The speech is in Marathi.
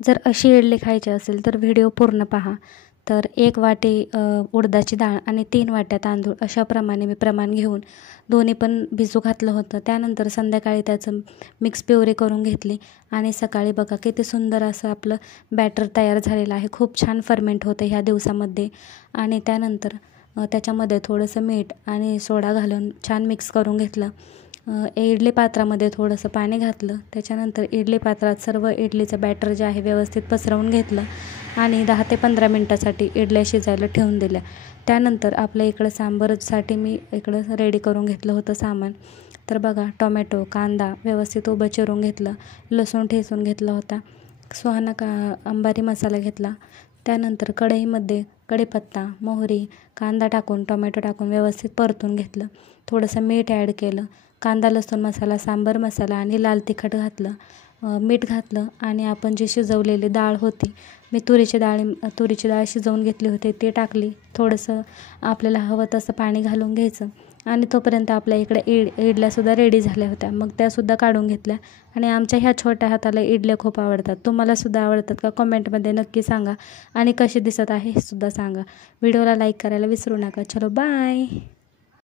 जर अशी इडली खायची असेल तर व्हिडिओ पूर्ण पहा। तर 1 वाटी उडदाची डाळ आणि 3 वाट्या तांदूळ अशाप्रमाणे मी प्रमाण घेऊन दोन्ही पण भिजू घातलं होतं। त्यानंतर संध्याकाळी त्याचं मिक्स प्युरी करून घेतली आणि सकाळी बघा किती सुंदर असं आपलं बॅटर तयार झालेलं आहे। खूप छान फर्मेंट होतं ह्या दिवसामध्ये। आणि त्यानंतर त्याच्यामध्ये थोडंसं मीठ आणि सोडा घालून छान मिक्स करून घेतलं। इडली पात्रामध्ये थोडंसं पाणी घातलं। त्याच्यानंतर इडली पात्रात सर्व इडलीचं बॅटर जे आहे व्यवस्थित पसरवून घेतलं आणि 10 ते 15 मिनटासाठी इडल्या शिजायला ठेवून दिल्या। त्यानंतर आपल्या इकडं सांबारसाठी मी इकडं रेडी करून घेतलं होतं सामान। तर बघा टोमॅटो, कांदा व्यवस्थित उभं चिरून घेतलं, लसूण ठेचून घेतला होता, सुहाना अंबारी मसाला घेतला। त्यानंतर कढईमध्ये कढीपत्ता, मोहरी, कांदा टाकून टोमॅटो टाकून व्यवस्थित परतून घेतलं। थोडंसं मीठ ॲड केलं, कांदा लसूण मसाला, सांबार मसाला आणि लाल तिखट घातलं, मीठ घातलं आणि आपण जी शिजवलेली डाळ होती, मी तुरीची डाळ शिजवून घेतली होती ती टाकली। थोडंसं आपल्याला हवं तसं पाणी घालून घ्यायचं आणि तोपर्यंत आपल्या इकडे इडल्यासुद्धा रेडी झाल्या होत्या। मग त्यासुद्धा काढून घेतल्या आणि आमच्या ह्या छोट्या हाताला इडल्या खूप आवडतात। तुम्हालासुद्धा आवडतात का? कमेंटमध्ये नक्की सांगा आणि कशी दिसत आहे हे सुद्धा सांगा। व्हिडिओला लाईक करायला विसरू नका। चलो बाय।